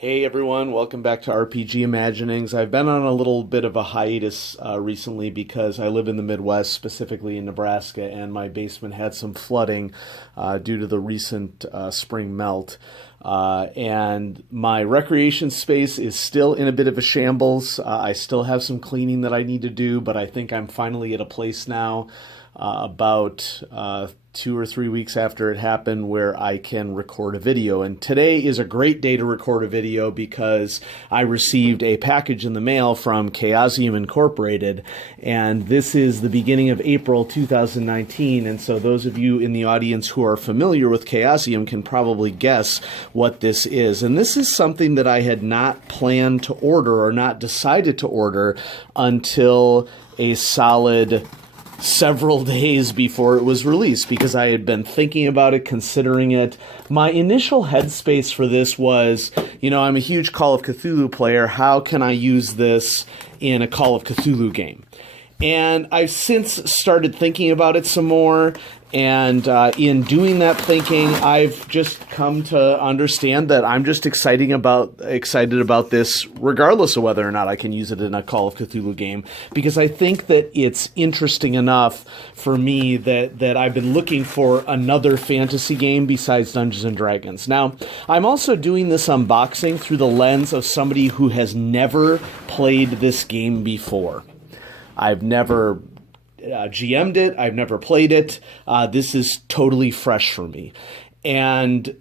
Hey everyone, welcome back to RPG Imaginings. I've been on a little bit of a hiatus recently because I live in the Midwest, specifically in Nebraska, and my basement had some flooding due to the recent spring melt. And my recreation space is still in a bit of a shambles. I still have some cleaning that I need to do, but I think I'm finally at a place now about 2 or 3 weeks after it happened where I can record a video. And today is a great day to record a video because I received a package in the mail from Chaosium Incorporated, and this is the beginning of April 2019. And so those of you in the audience who are familiar with Chaosium can probably guess what this is. And this is something that I had not planned to order or not decided to order until a solid several days before it was released, because I had been thinking about it, considering it. My initial headspace for this was, I'm a huge Call of Cthulhu player. How can I use this in a Call of Cthulhu game? And I've since started thinking about it some more, and in doing that thinking, I've just come to understand that I'm just excited about this, regardless of whether or not I can use it in a Call of Cthulhu game, because I think that it's interesting enough for me that I've been looking for another fantasy game besides Dungeons and Dragons. Now, I'm also doing this unboxing through the lens of somebody who has never played this game before. I've never GM'd it. I've never played it. This is totally fresh for me. And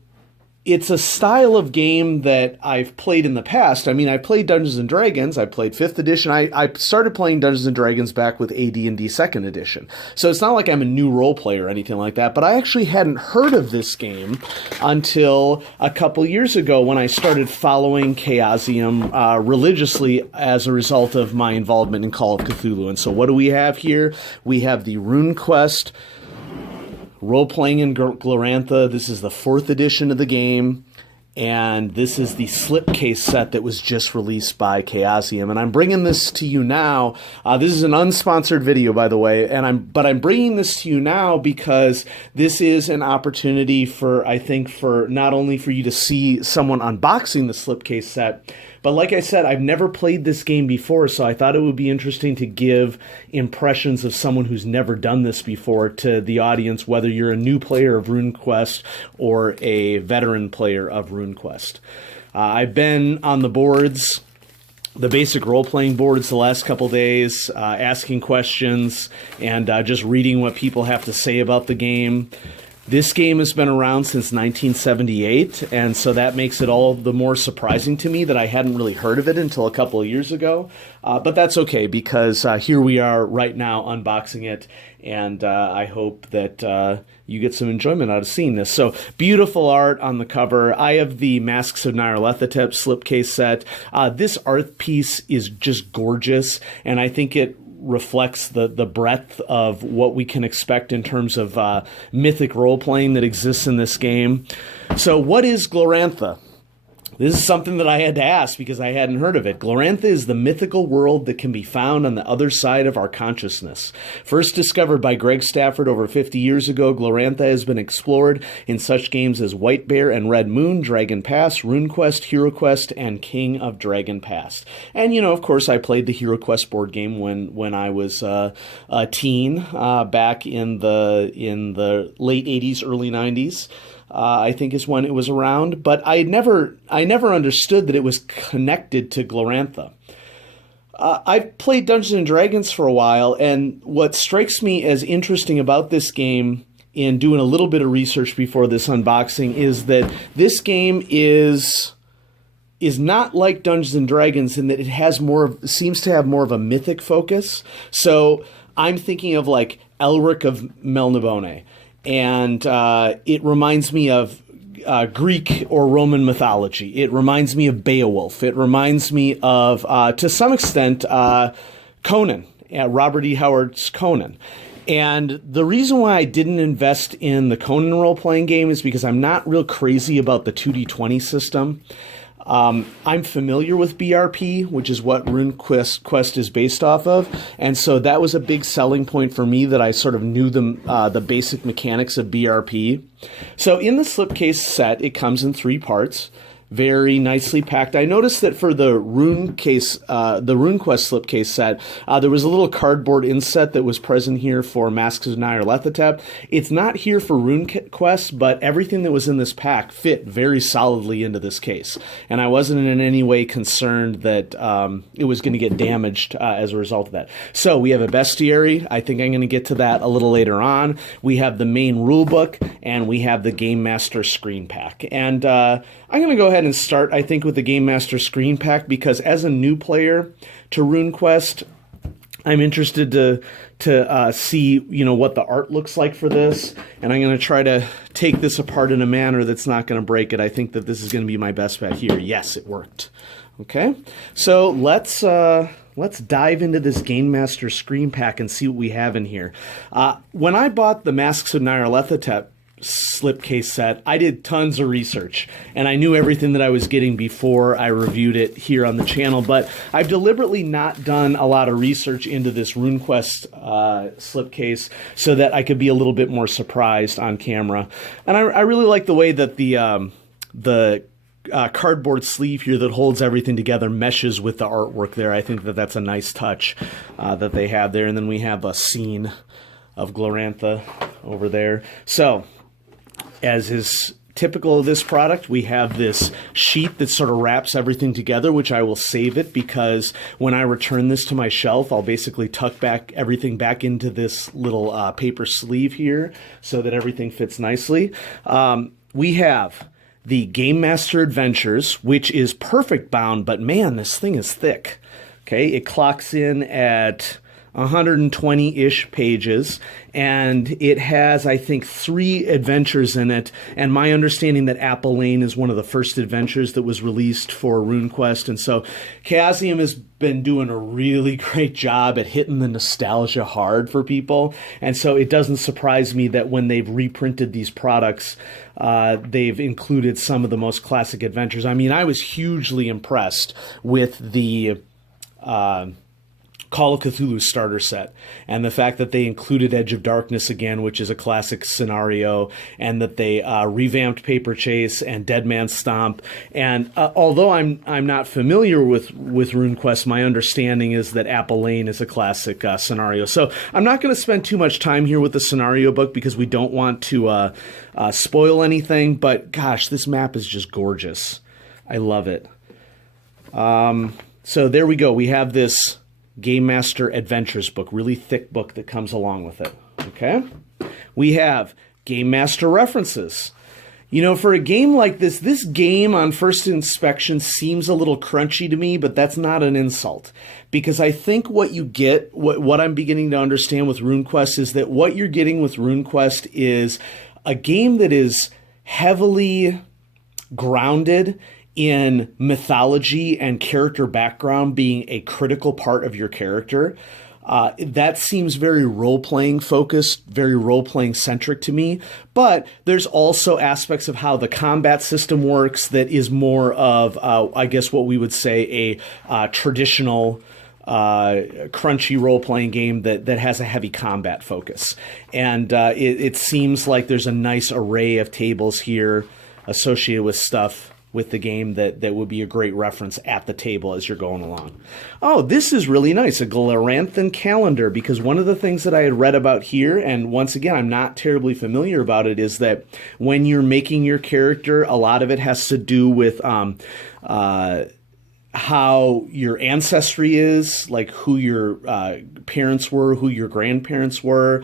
it's a style of game that I've played in the past. I mean, I played Dungeons and Dragons. I played 5th edition. I started playing Dungeons and Dragons back with AD&D 2nd edition. So it's not like I'm a new role player or anything like that, but I actually hadn't heard of this game until a couple years ago when I started following Chaosium religiously as a result of my involvement in Call of Cthulhu. And so what do we have here? We have the Runequest role-playing in Glorantha. This is the 4th edition of the game, and this is the Slipcase set that was just released by Chaosium. And I'm bringing this to you now. This is an unsponsored video, by the way, but I'm bringing this to you now because this is an opportunity for not only for you to see someone unboxing the Slipcase set, but like I said, I've never played this game before, so I thought it would be interesting to give impressions of someone who's never done this before to the audience, whether you're a new player of Runequest or a veteran player of Runequest. I've been on the boards, the basic role-playing boards, the last couple days, asking questions and just reading what people have to say about the game. This game has been around since 1978, and so that makes it all the more surprising to me that I hadn't really heard of it until a couple of years ago. But that's okay, because here we are right now unboxing it, and I hope that you get some enjoyment out of seeing this. So, beautiful art on the cover. I have the Masks of Nyarlathotep slipcase set. This art piece is just gorgeous, and I think it reflects the breadth of what we can expect in terms of mythic role-playing that exists in this game. So what is Glorantha? This is something that I had to ask because I hadn't heard of it. Glorantha is the mythical world that can be found on the other side of our consciousness. First discovered by Greg Stafford over 50 years ago, Glorantha has been explored in such games as White Bear and Red Moon, Dragon Pass, Runequest, HeroQuest, and King of Dragon Past. And, of course, I played the HeroQuest board game when I was a teen back in the late 80s, early 90s. I think is when it was around, but I never understood that it was connected to Glorantha. I've played Dungeons and Dragons for a while, and what strikes me as interesting about this game, in doing a little bit of research before this unboxing, is that this game is not like Dungeons and Dragons in that it seems to have more of a mythic focus. So I'm thinking of like Elric of Melnibone. And it reminds me of Greek or Roman mythology. It reminds me of Beowulf. It reminds me of, to some extent, Conan, Robert E. Howard's Conan. And the reason why I didn't invest in the Conan role-playing game is because I'm not real crazy about the 2d20 system. I'm familiar with BRP, which is what Runequest is based off of, and so that was a big selling point for me, that I sort of knew the basic mechanics of BRP. So in the slipcase set, it comes in 3 parts. Very nicely packed. I noticed that for the Runequest Slipcase set, there was a little cardboard inset that was present here for Masks of Nyarlathotep. It's not here for Runequest, but everything that was in this pack fit very solidly into this case. And I wasn't in any way concerned that it was going to get damaged as a result of that. So we have a Bestiary. I think I'm going to get to that a little later on. We have the main rulebook, and we have the Game Master screen pack. And I'm going to go ahead and start, I think, with the Game Master screen pack, because as a new player to Runequest, I'm interested to see, what the art looks like for this, and I'm going to try to take this apart in a manner that's not going to break it. I think that this is going to be my best bet here. Yes, it worked. Okay, so let's dive into this Game Master screen pack and see what we have in here. When I bought the Masks of Nyarlathotep Slipcase set, I did tons of research, and I knew everything that I was getting before I reviewed it here on the channel, but I've deliberately not done a lot of research into this Runequest slipcase so that I could be a little bit more surprised on camera. And I really like the way that the cardboard sleeve here that holds everything together meshes with the artwork there. I think that that's a nice touch that they have there. And then we have a scene of Glorantha over there. So, as is typical of this product, we have this sheet that sort of wraps everything together, which I will save it, because when I return this to my shelf, I'll basically tuck everything back into this little paper sleeve here so that everything fits nicely. We have the Game Master Adventures, which is perfect bound, but man, this thing is thick. Okay, it clocks in at 120-ish pages, and it has, I think, 3 adventures in it, and my understanding that Apple Lane is one of the first adventures that was released for Runequest, and so Chaosium has been doing a really great job at hitting the nostalgia hard for people, and so it doesn't surprise me that when they've reprinted these products, they've included some of the most classic adventures. I mean, I was hugely impressed with the Call of Cthulhu starter set, and the fact that they included Edge of Darkness again, which is a classic scenario, and that they revamped Paper Chase and Dead Man's Stomp. And although I'm not familiar with Runequest, my understanding is that Apple Lane is a classic scenario. So I'm not going to spend too much time here with the scenario book because we don't want to spoil anything. But gosh, this map is just gorgeous. I love it. So there we go. We have this Game Master Adventures book, really thick book that comes along with it. Okay, we have Game Master references. For a game like this game on first inspection seems a little crunchy to me, but that's not an insult, because I think what you get, what I'm beginning to understand with Runequest, is that what you're getting with Runequest is a game that is heavily grounded in mythology and character background being a critical part of your character. That seems very role-playing focused, very role-playing centric to me. But there's also aspects of how the combat system works that is more of, I guess what we would say, a traditional crunchy role-playing game that has a heavy combat focus. And it seems like there's a nice array of tables here associated with stuff with the game that would be a great reference at the table as you're going along. Oh, this is really nice, a Gloranthan calendar, because one of the things that I had read about here, and once again, I'm not terribly familiar about it, is that when you're making your character, a lot of it has to do with how your ancestry is, like who your parents were, who your grandparents were.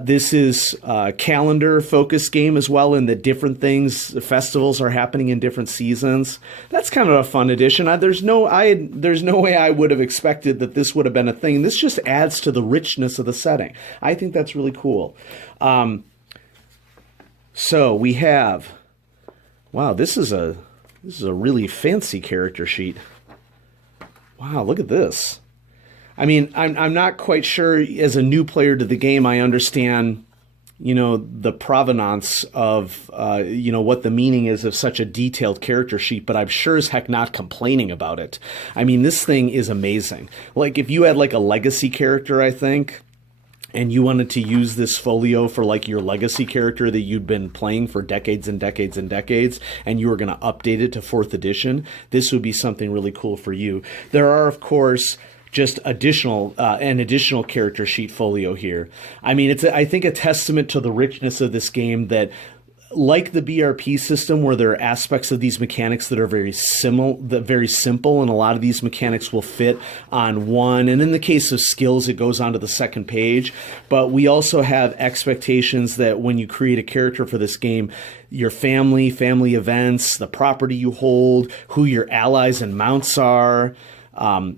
This is a calendar focus game as well, in that different things, festivals are happening in different seasons. That's kind of a fun addition. There's no way I would have expected that this would have been a thing. This just adds to the richness of the setting. I think that's really cool. So we have, wow, this is a really fancy character sheet. Wow, look at this. I mean, I'm not quite sure, as a new player to the game, I understand, the provenance of, what the meaning is of such a detailed character sheet, but I'm sure as heck not complaining about it. I mean, this thing is amazing. Like, if you had, like, a legacy character, I think, and you wanted to use this folio for like your legacy character that you'd been playing for decades and decades and decades, and you were going to update it to 4th edition, this would be something really cool for you. There are, of course, just an additional character sheet folio here. I mean, it's, I think, a testament to the richness of this game that, like the BRP system, where there are aspects of these mechanics that are very simple, and a lot of these mechanics will fit on one. And in the case of skills, it goes onto the second page. But we also have expectations that when you create a character for this game, your family events, the property you hold, who your allies and mounts are,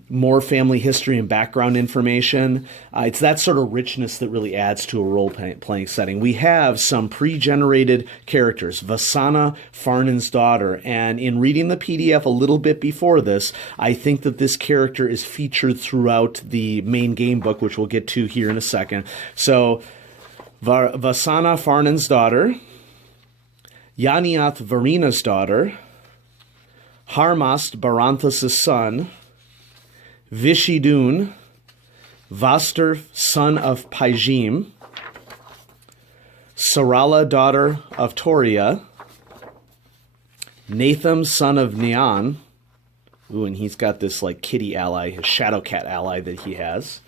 more family history and background information. It's that sort of richness that really adds to a role-playing setting. We have some pre-generated characters, Vasana, Farnan's daughter, and in reading the PDF a little bit before this, I think that this character is featured throughout the main game book, which we'll get to here in a second. So, Vasana, Farnan's daughter, Yaniath, Varina's daughter, Harmast, Baranthas' son, Vishidun, Vaster, son of Paijim, Sarala, daughter of Toria, Natham, son of Neon. Ooh, and he's got this like kitty ally, his shadow cat ally that he has.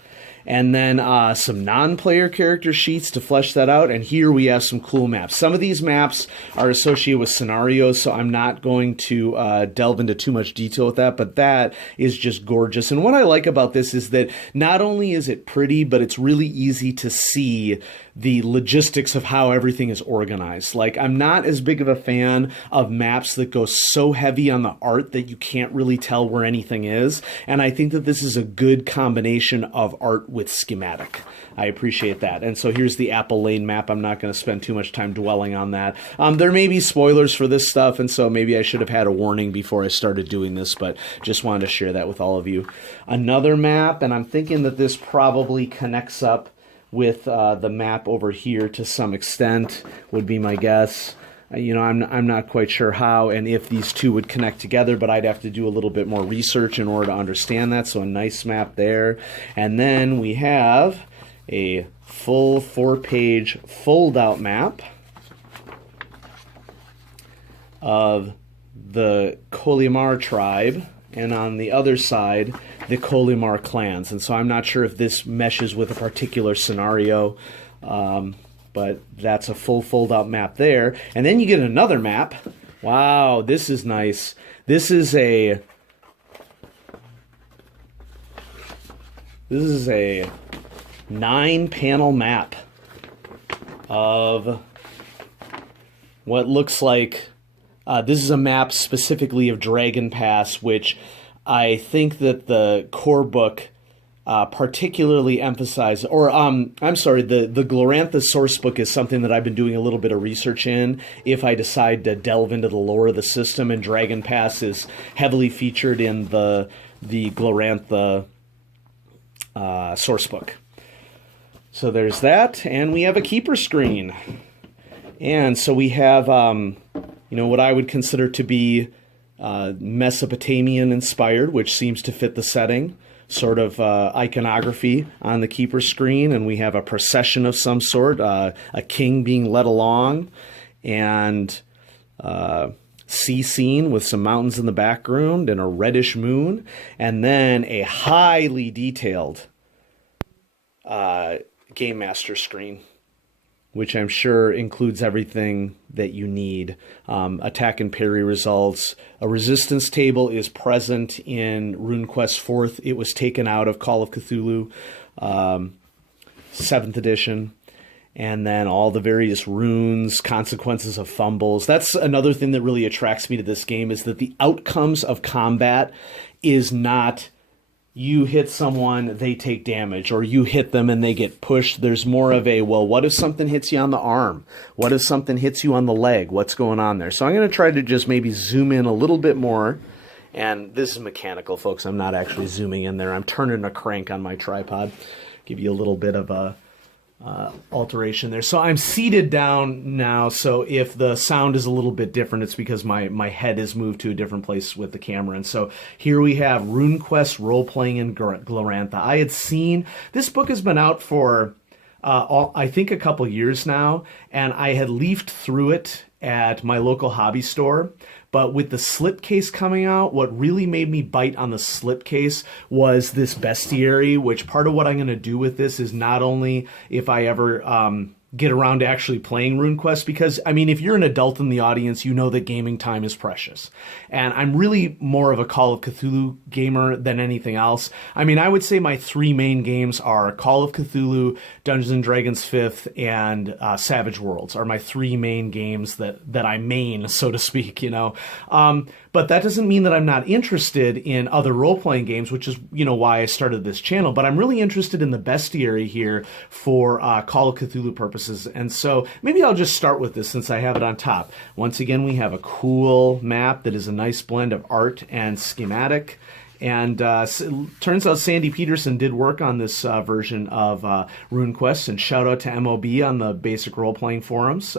And then some non-player character sheets to flesh that out. And here we have some cool maps. Some of these maps are associated with scenarios, so I'm not going to delve into too much detail with that, but that is just gorgeous. And what I like about this is that not only is it pretty, but it's really easy to see the logistics of how everything is organized. Like, I'm not as big of a fan of maps that go so heavy on the art that you can't really tell where anything is. And I think that this is a good combination of art with schematic. I appreciate that. And so here's the Apple Lane map. I'm not going to spend too much time dwelling on that. There may be spoilers for this stuff, and so maybe I should have had a warning before I started doing this, but just wanted to share that with all of you. Another map, and I'm thinking that this probably connects up with the map over here to some extent, would be my guess. You know, I'm not quite sure how and if these two would connect together, but I'd have to do a little bit more research in order to understand that. So a nice map there. And then we have a full 4-page fold-out map of the Kolimar tribe, and on the other side, the Kolimar clans. And so I'm not sure if this meshes with a particular scenario, but that's a full fold-out map there. And then you get another map. Wow, this is nice. This is a 9-panel map of what looks like this is a map specifically of Dragon Pass, which I think that the core book particularly emphasizes, or I'm sorry, the Glorantha source book is something that I've been doing a little bit of research in if I decide to delve into the lore of the system, and Dragon Pass is heavily featured in the Glorantha source book. So there's that, and we have a keeper screen. And so we have, you know, what I would consider to be Mesopotamian inspired, which seems to fit the setting, sort of iconography on the keeper screen. And we have a procession of some sort, a king being led along, and sea scene with some mountains in the background and a reddish moon, and then a highly detailed Game Master screen, which I'm sure includes everything that you need. Attack and parry results. A resistance table is present in Runequest 4th. It was taken out of Call of Cthulhu 7th edition. And then all the various runes, consequences of fumbles. That's another thing that really attracts me to this game, is that the outcomes of combat is not you hit someone, they take damage, or you hit them and they get pushed. There's more of a, well, what if something hits you on the arm? What if something hits you on the leg? What's going on there? So I'm going to try to just maybe zoom in a little bit more. And this is mechanical, folks. I'm not actually zooming in there. I'm turning a crank on my tripod. Give you a little bit of a alteration there. So I'm seated down now, so if the sound is a little bit different, it's because my head is moved to a different place with the camera. And so here we have Runequest role-playing in Glorantha. I had seen, this book has been out for I think a couple years now, and I had leafed through it at my local hobby store. But with the Slipcase coming out, what really made me bite on the Slipcase was this Bestiary, which part of what I'm going to do with this is not only if I ever get around to actually playing RuneQuest, because, I mean, if you're an adult in the audience, you know that gaming time is precious. And I'm really more of a Call of Cthulhu gamer than anything else. I mean, I would say my three main games are Call of Cthulhu, Dungeons & Dragons 5th, and Savage Worlds are my three main games that I main, so to speak, you know. But that doesn't mean that I'm not interested in other role-playing games, which is, you know, why I started this channel. But I'm really interested in the Bestiary here for Call of Cthulhu purposes. And so maybe I'll just start with this since I have it on top. Once again, we have a cool map that is a nice blend of art and schematic. And turns out Sandy Peterson did work on this version of RuneQuest, and shout out to MOB on the Basic Role Playing forums,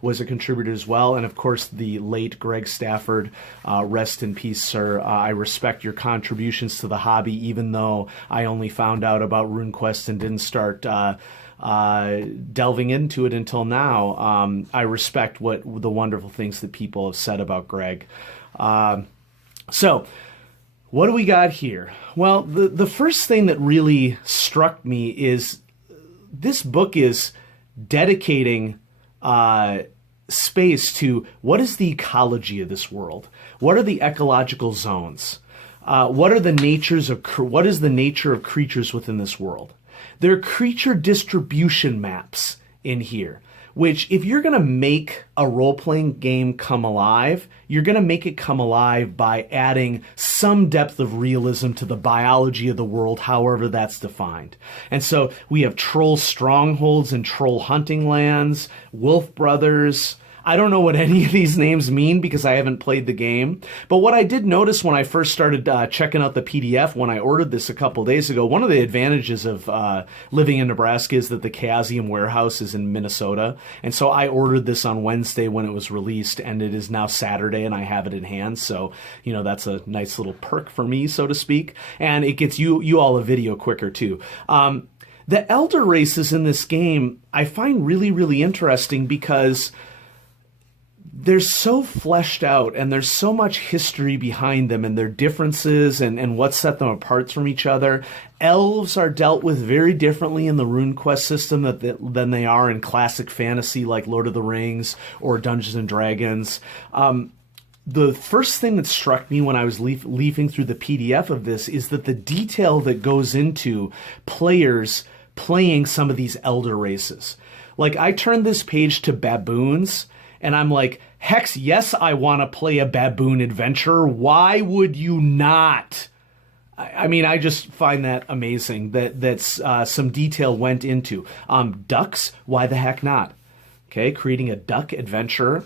was a contributor as well. And of course, the late Greg Stafford, rest in peace, sir. I respect your contributions to the hobby, even though I only found out about RuneQuest and didn't start delving into it until now. I respect the wonderful things that people have said about Greg. So what do we got here? Well, the first thing that really struck me is this book is dedicating space to what is the ecology of this world? What are the ecological zones? What is the nature of creatures within this world? There are creature distribution maps in here, which if you're going to make a role-playing game come alive, you're going to make it come alive by adding some depth of realism to the biology of the world, however that's defined. And so we have troll strongholds and troll hunting lands, wolf brothers. I don't know what any of these names mean because I haven't played the game. But what I did notice when I first started checking out the PDF when I ordered this a couple days ago, one of the advantages of living in Nebraska is that the Chaosium warehouse is in Minnesota. And so I ordered this on Wednesday when it was released, and it is now Saturday and I have it in hand. So, you know, that's a nice little perk for me, so to speak. And it gets you all a video quicker too. The elder races in this game I find really, really interesting because they're so fleshed out and there's so much history behind them and their differences and what set them apart from each other. Elves are dealt with very differently in the RuneQuest system than they are in classic fantasy like Lord of the Rings or Dungeons and Dragons. The first thing that struck me when I was leafing through the PDF of this is that the detail that goes into players playing some of these elder races. Like, I turned this page to baboons, and I'm like, hex, yes, I want to play a baboon adventure. Why would you not? I mean, I just find that amazing that's some detail went into. Ducks, why the heck not? Okay, creating a duck adventure.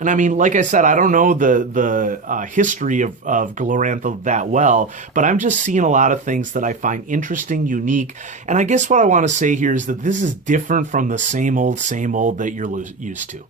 And I mean, like I said, I don't know the history of Glorantha that well, but I'm just seeing a lot of things that I find interesting, unique. And I guess what I want to say here is that this is different from the same old that you're used to.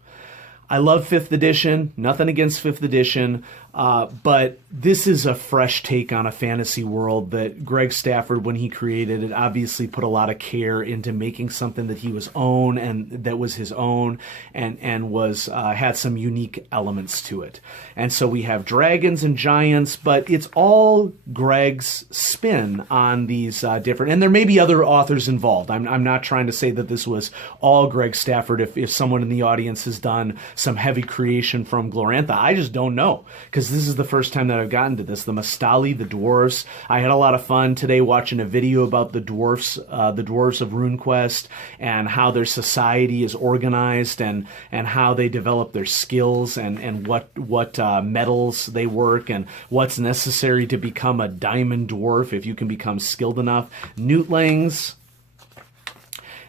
I love 5th edition, nothing against 5th edition, but this is a fresh take on a fantasy world that Greg Stafford, when he created it, obviously put a lot of care into making something that he was own and that was his own and was had some unique elements to it. And so we have dragons and giants, but it's all Greg's spin on these different, and there may be other authors involved. I'm not trying to say that this was all Greg Stafford. If someone in the audience has done some heavy creation from Glorantha, I just don't know, because this is the first time that I've gotten to this. The Mastali, the dwarves. I had a lot of fun today watching a video about the dwarves of RuneQuest and how their society is organized and how they develop their skills and what metals they work and what's necessary to become a diamond dwarf if you can become skilled enough. Newtlings.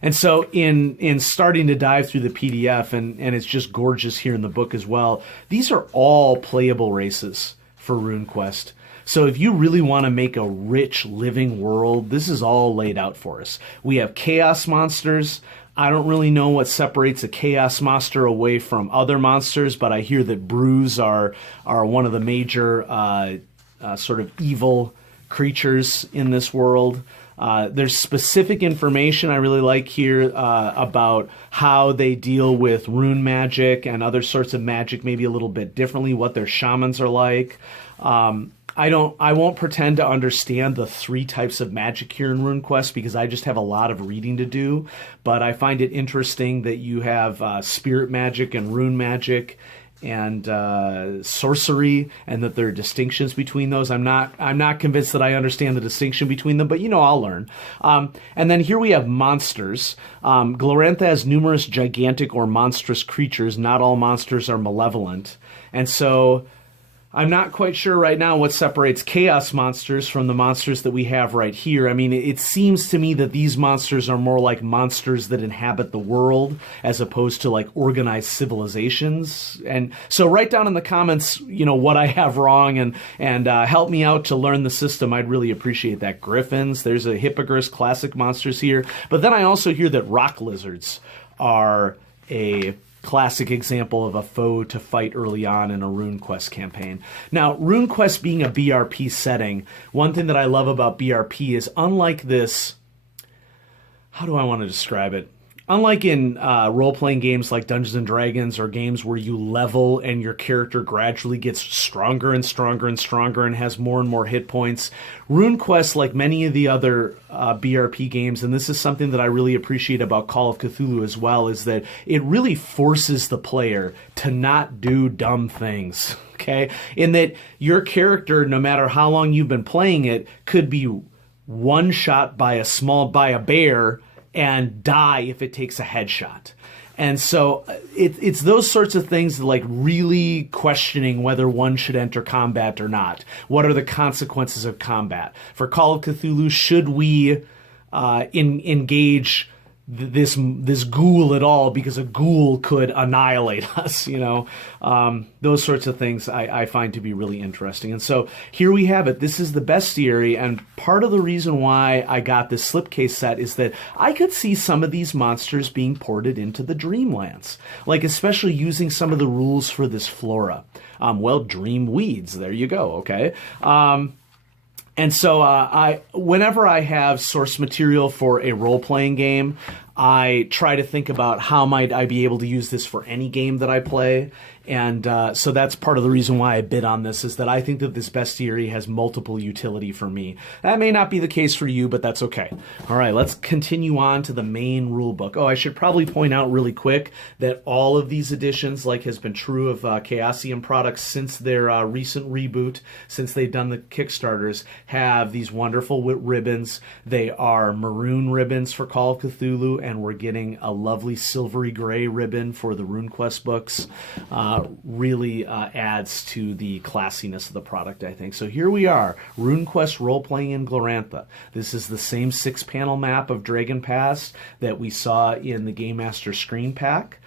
And so in starting to dive through the PDF, and it's just gorgeous here in the book as well, these are all playable races for RuneQuest. So if you really want to make a rich living world, this is all laid out for us. We have chaos monsters. I don't really know what separates a chaos monster away from other monsters, but I hear that brews are one of the major sort of evil creatures in this world. There's specific information I really like here about how they deal with rune magic and other sorts of magic maybe a little bit differently, what their shamans are like. I won't pretend to understand the 3 types of magic here in Runequest because I just have a lot of reading to do, but I find it interesting that you have spirit magic and rune magic and sorcery, and that there are distinctions between those. I'm not convinced that I understand the distinction between them, but I'll learn. And then here we have monsters. Glorantha has numerous gigantic or monstrous creatures. Not all monsters are malevolent, and so I'm not quite sure right now what separates chaos monsters from the monsters that we have right here. I mean, it seems to me that these monsters are more like monsters that inhabit the world as opposed to like organized civilizations. And so write down in the comments, what I have wrong and help me out to learn the system. I'd really appreciate that. Griffins, there's a Hippogriff classic monsters here. But then I also hear that rock lizards are a classic example of a foe to fight early on in a Runequest campaign. Now, Runequest being a BRP setting, one thing that I love about BRP is unlike this, how do I want to describe it? Unlike in role-playing games like Dungeons & Dragons or games where you level and your character gradually gets stronger and stronger and stronger and has more and more hit points, Runequest, like many of the other BRP games, and this is something that I really appreciate about Call of Cthulhu as well, is that it really forces the player to not do dumb things, okay? In that your character, no matter how long you've been playing it, could be one-shot by a bear and die if it takes a headshot. And so it's those sorts of things, like really questioning whether one should enter combat or not. What are the consequences of combat? For Call of Cthulhu, should we engage this ghoul at all, because a ghoul could annihilate us, those sorts of things I find to be really interesting. And so here we have it. This is the Bestiary, and part of the reason why I got this Slipcase set is that I could see some of these monsters being ported into the Dreamlands, like especially using some of the rules for this flora. Dream weeds, there you go, okay? And so whenever I have source material for a role-playing game, I try to think about how might I be able to use this for any game that I play. And so that's part of the reason why I bid on this, is that I think that this Bestiary has multiple utility for me. That may not be the case for you, but that's okay. All right, let's continue on to the main rulebook. Oh, I should probably point out really quick that all of these editions, like has been true of Chaosium products since their recent reboot, since they've done the Kickstarters, have these wonderful ribbons. They are maroon ribbons for Call of Cthulhu, and we're getting a lovely silvery gray ribbon for the Runequest books. Really adds to the classiness of the product, I think. So here we are, Runequest Role-Playing in Glorantha. This is the same 6-panel map of Dragon Pass that we saw in the Game Master Screen Pack.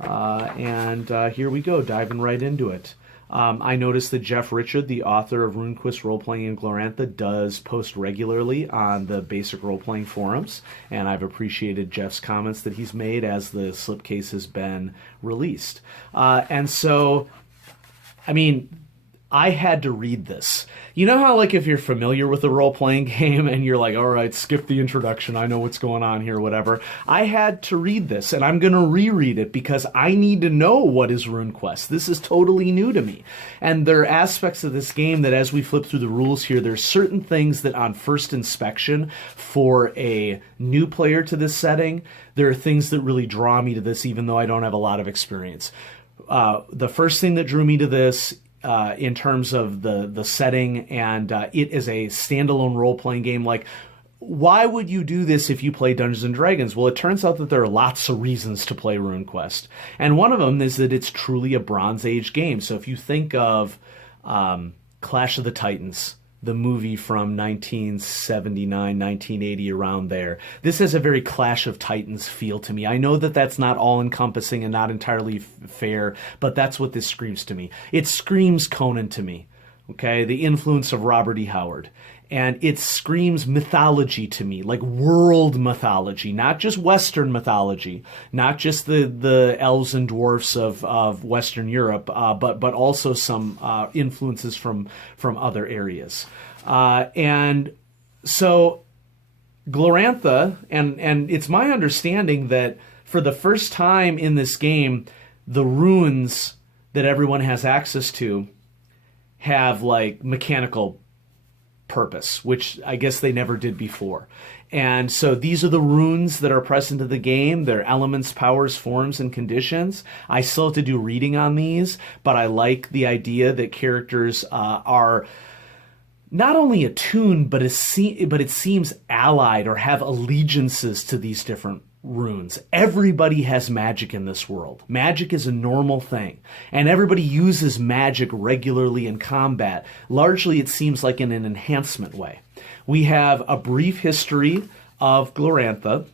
Here we go, diving right into it. I noticed that Jeff Richard, the author of Runequest Role-Playing in Glorantha, does post regularly on the Basic Role-Playing forums, and I've appreciated Jeff's comments that he's made as the Slipcase has been released. And so, I mean, I had to read this. You know how, like, if you're familiar with a role-playing game and you're like, all right, skip the introduction, I know what's going on here, whatever. I had to read this, and I'm going to reread it because I need to know what is Runequest. This is totally new to me. And there are aspects of this game that, as we flip through the rules here, there's certain things that on first inspection for a new player to this setting, there are things that really draw me to this, even though I don't have a lot of experience. The first thing that drew me to this in terms of the setting, and it is a standalone role-playing game. Like, why would you do this if you play Dungeons & Dragons? Well, it turns out that there are lots of reasons to play Runequest. And one of them is that it's truly a Bronze Age game. So if you think of Clash of the Titans, the movie from 1979, 1980, around there. This has a very Clash of Titans feel to me. I know that that's not all-encompassing and not entirely fair, but that's what this screams to me. It screams Conan to me, okay? The influence of Robert E. Howard. And it screams mythology to me, like world mythology, not just Western mythology, not just the elves and dwarfs of Western Europe, but also some influences from other areas. And so Glorantha, and it's my understanding that for the first time in this game, the runes that everyone has access to have like mechanical purpose, which I guess they never did before. And so these are the runes that are present in the game. They're elements, powers, forms, and conditions. I still have to do reading on these, but I like the idea that characters are not only attuned, but it seems allied or have allegiances to these different runes. Everybody has magic in this world. Magic is a normal thing, and everybody uses magic regularly in combat. Largely, it seems like in an enhancement way. We have a brief history of Glorantha.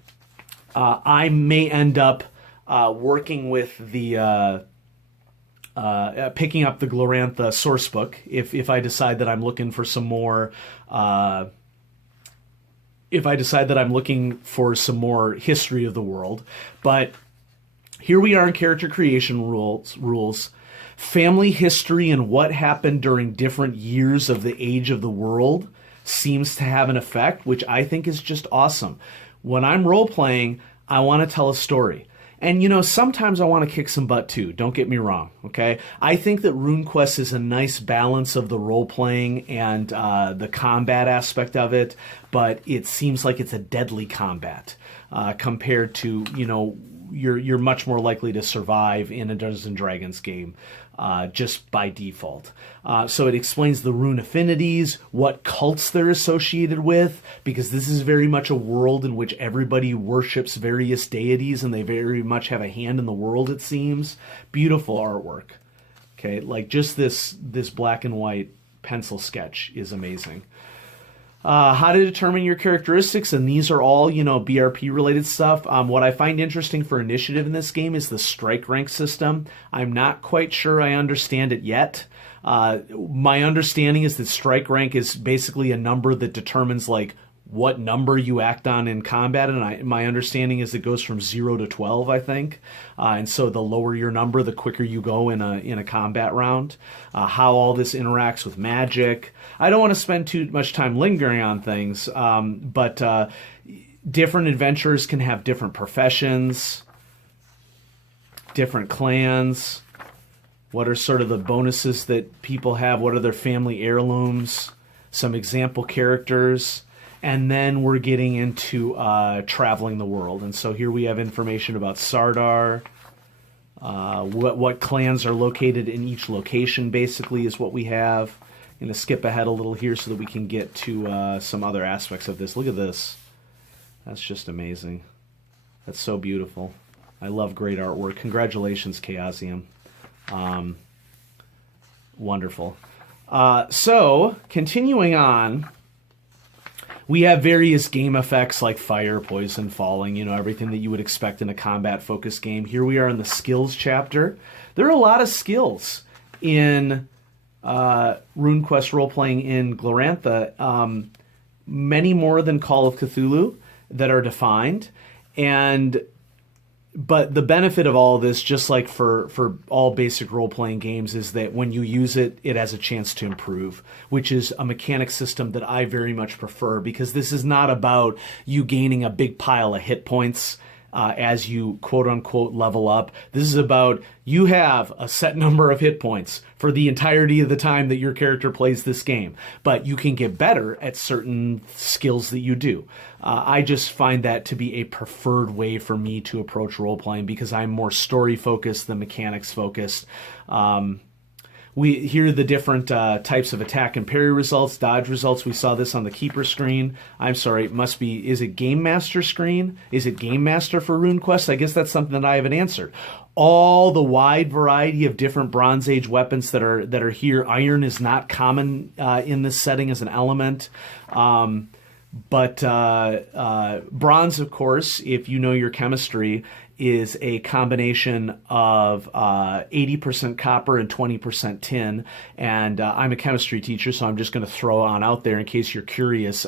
I may end up working with the picking up the Glorantha source book if I decide that I'm looking for some more. If I decide that I'm looking for some more history of the world. But here we are in character creation rules, family history, and what happened during different years of the age of the world seems to have an effect, which I think is just awesome. When I'm role-playing, I want to tell a story. And, you know, sometimes I want to kick some butt too, don't get me wrong, okay? I think that Runequest is a nice balance of the role-playing and the combat aspect of it, but it seems like it's a deadly combat compared to, you know, you're much more likely to survive in a Dungeons and Dragons game just by default. So it explains the rune affinities, what cults they're associated with, because this is very much a world in which everybody worships various deities and they very much have a hand in the world, it seems. Beautiful artwork. Okay, like just this black and white pencil sketch is amazing. How to determine your characteristics, and these are all, you know, BRP related stuff. What I find interesting for initiative in this game is the strike rank system. I'm not quite sure I understand it yet. My understanding is that strike rank is basically a number that determines like what number you act on in combat, and my understanding is it goes from 0 to 12, I think. And so the lower your number, the quicker you go in a combat round. How all this interacts with magic. I don't want to spend too much time lingering on things, but different adventurers can have different professions, different clans. What are sort of the bonuses that people have? What are their family heirlooms? Some example characters. And then we're getting into traveling the world. And so here we have information about Sardar. What clans are located in each location, basically, is what we have. I'm going to skip ahead a little here so that we can get to some other aspects of this. Look at this. That's just amazing. That's so beautiful. I love great artwork. Congratulations, Chaosium. Wonderful. So, continuing on, we have various game effects like fire, poison, falling, you know, everything that you would expect in a combat-focused game. Here we are in the skills chapter. There are a lot of skills in RuneQuest role-playing in Glorantha, many more than Call of Cthulhu that are defined. But the benefit of all of this, just like for all basic role-playing games, is that when you use it, it has a chance to improve, which is a mechanic system that I very much prefer, because this is not about you gaining a big pile of hit points as you quote-unquote level up. This is about you have a set number of hit points for the entirety of the time that your character plays this game, but you can get better at certain skills that you do. I just find that to be a preferred way for me to approach role-playing, because I'm more story-focused than mechanics-focused. We hear the different types of attack and parry results, dodge results. We saw this on the Keeper screen. I'm sorry, it must be, is it Game Master screen? Is it Game Master for RuneQuest? I guess that's something that I haven't answered. All the wide variety of different Bronze Age weapons that are here. Iron is not common in this setting as an element. But bronze, of course, if you know your chemistry, is a combination of 80% copper and 20% tin. And I'm a chemistry teacher, so I'm just going to throw on out there in case you're curious.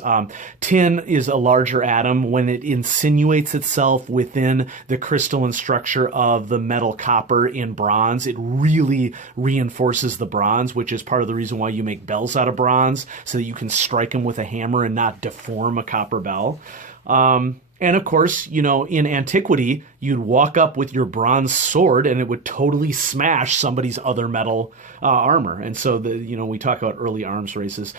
Tin is a larger atom. When it insinuates itself within the crystalline structure of the metal copper in bronze, it really reinforces the bronze, which is part of the reason why you make bells out of bronze, so that you can strike them with a hammer and not deform a copper bell. And of course, you know, in antiquity, you'd walk up with your bronze sword and it would totally smash somebody's other metal armor. And so, we talk about early arms races.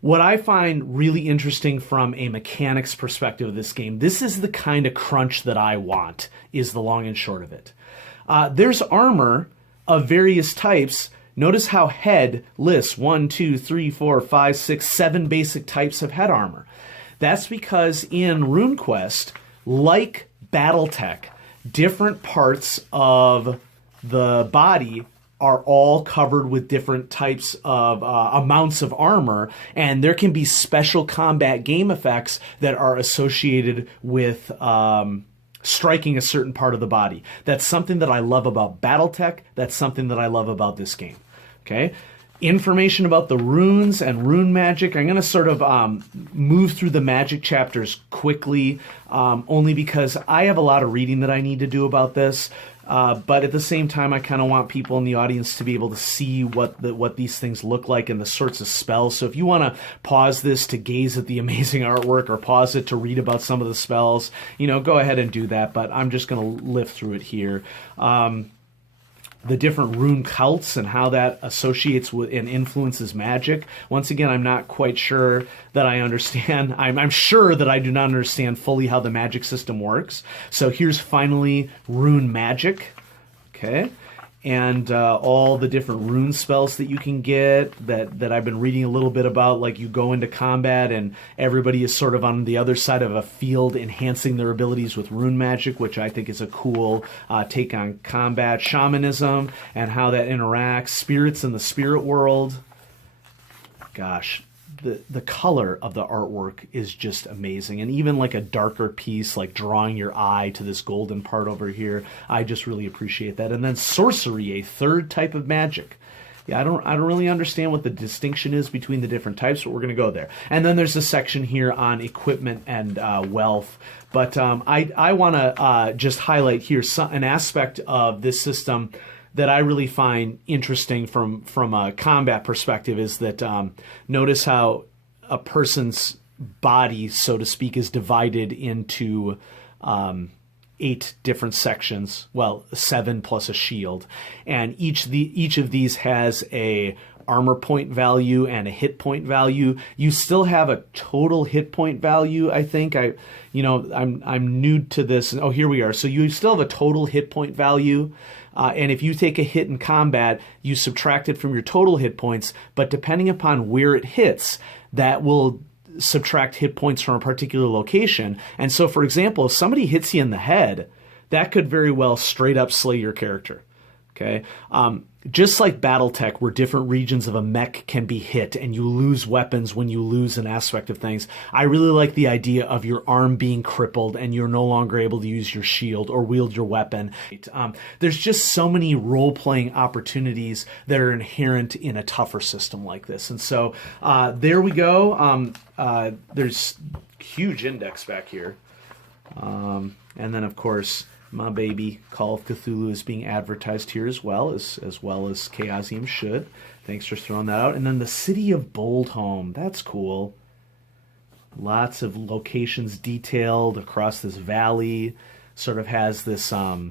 What I find really interesting from a mechanics perspective of this game, this is the kind of crunch that I want, is the long and short of it. There's armor of various types. Notice how head lists 1, 2, 3, 4, 5, 6, 7 basic types of head armor. That's because in Runequest, like Battletech, different parts of the body are all covered with different types of amounts of armor, and there can be special combat game effects that are associated with striking a certain part of the body. That's something that I love about Battletech. That's something that I love about this game. Okay? Information about the runes and rune magic. I'm going to sort of move through the magic chapters quickly, only because I have a lot of reading that I need to do about this. But at the same time, I kind of want people in the audience to be able to see what these things look like and the sorts of spells. So if you want to pause this to gaze at the amazing artwork or pause it to read about some of the spells, go ahead and do that. But I'm just going to lift through it here. The different rune cults and how that associates with and influences magic. Once again, I'm not quite sure that I understand. I'm sure that I do not understand fully how the magic system works. So here's finally rune magic. Okay. And all the different rune spells that you can get that I've been reading a little bit about, like you go into combat and everybody is sort of on the other side of a field enhancing their abilities with rune magic, which I think is a cool take on combat. Shamanism and how that interacts. Spirits in the spirit world. Gosh. The color of the artwork is just amazing. And even like a darker piece, like drawing your eye to this golden part over here, I just really appreciate that. And then sorcery, a third type of magic. Yeah, I don't really understand what the distinction is between the different types, but we're going to go there. And then there's a section here on equipment and wealth. But I want to just highlight here an aspect of this system that I really find interesting from a combat perspective is that notice how a person's body, so to speak, is divided into 8 different sections. Well, 7 plus a shield, and each of these has a armor point value and a hit point value. You still have a total hit point value, I think. I'm new to this. Oh, here we are. So you still have a total hit point value. And if you take a hit in combat, you subtract it from your total hit points. But depending upon where it hits, that will subtract hit points from a particular location. And so, for example, if somebody hits you in the head, that could very well straight up slay your character. Okay? Just like Battletech, where different regions of a mech can be hit and you lose weapons when you lose an aspect of things, I really like the idea of your arm being crippled and you're no longer able to use your shield or wield your weapon. There's just so many role-playing opportunities that are inherent in a tougher system like this. And so there we go. There's huge index back here. And then, of course, my baby Call of Cthulhu is being advertised here as well as Chaosium should. Thanks for throwing that out. And then the City of Boldholm. That's cool. Lots of locations detailed across this valley. Sort of has this I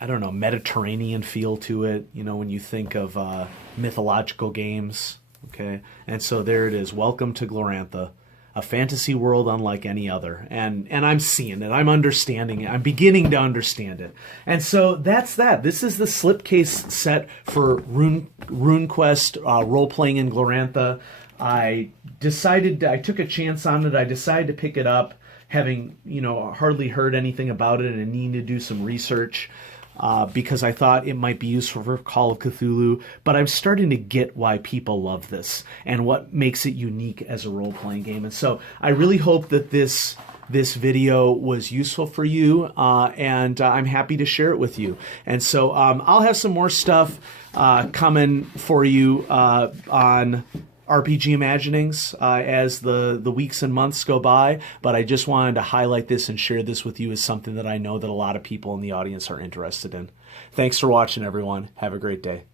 don't know, Mediterranean feel to it, when you think of mythological games. Okay. And so there it is. Welcome to Glorantha. A fantasy world unlike any other. And I'm seeing it. I'm understanding it. I'm beginning to understand it. And so that's that. This is the Slipcase set for Runequest, role-playing in Glorantha. I took a chance on it. I decided to pick it up, having, hardly heard anything about it and needing to do some research. Because I thought it might be useful for Call of Cthulhu, but I'm starting to get why people love this and what makes it unique as a role-playing game. And so I really hope that this this video was useful for you, and I'm happy to share it with you. And so I'll have some more stuff coming for you on RPG Imaginings as the weeks and months go by, but I just wanted to highlight this and share this with you as something that I know that a lot of people in the audience are interested in. Thanks for watching, everyone. Have a great day.